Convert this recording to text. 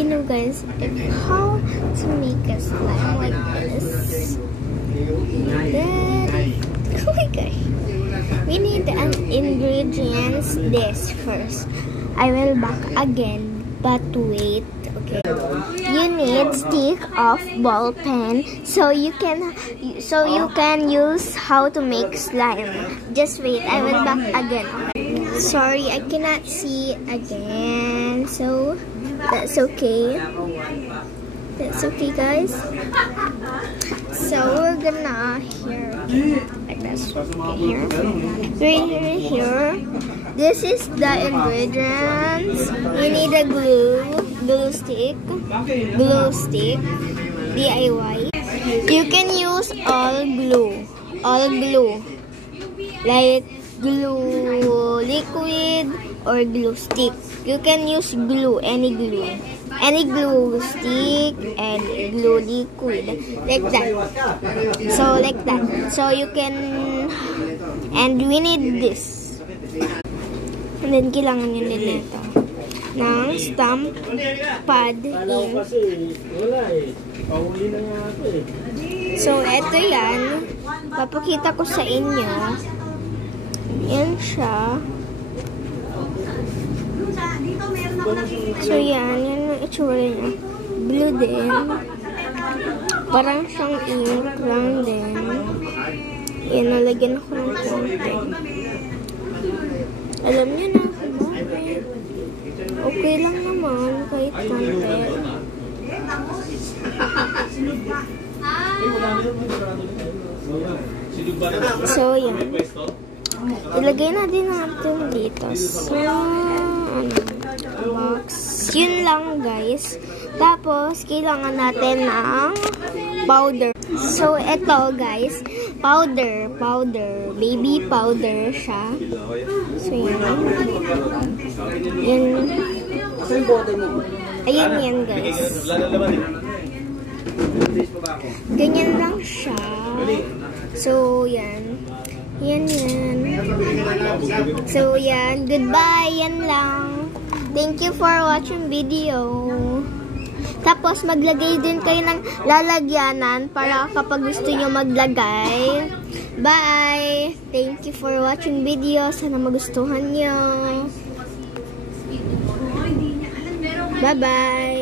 you know guys, how to make a slime like this. Then, oh my gosh, we need an ingredients this first. I will back again, but wait. Okay, you need stick of ball pen so you can use how to make slime. Just wait, I will back again. Sorry, I cannot see again, so that's okay. That's okay, guys. So we're gonna like this. Okay, here. This is the ingredients. You need a glue stick, DIY. You can use all glue, like glue liquid or glue stick. You can use glue, any glue stick and glue liquid, like that. So like that. So you can, and we need this. And then kailangan nyo nito ng stamp pad ink. So eto yan, papakita ko sa inyo. Yan siya. So yan yung itsura niya. Blue din. Parang siyang ink lang din. Yan, nalagyan ako ng konti. Alam niyo na, okay lang naman kahit konti. So yan. Ilagay natin dito sa box. Yun lang guys. Tapos kailangan natin ng powder. So ito guys, powder, baby powder siya. So yan. Ayan yan guys. Ganyan lang siya. So yan. Yan. So yan, goodbye, yan lang. Thank you for watching video. Tapos maglagay din kayo ng lalagyanan para kapag gusto nyo maglagay. Bye! Thank you for watching video. Sana magustuhan nyo. Bye-bye!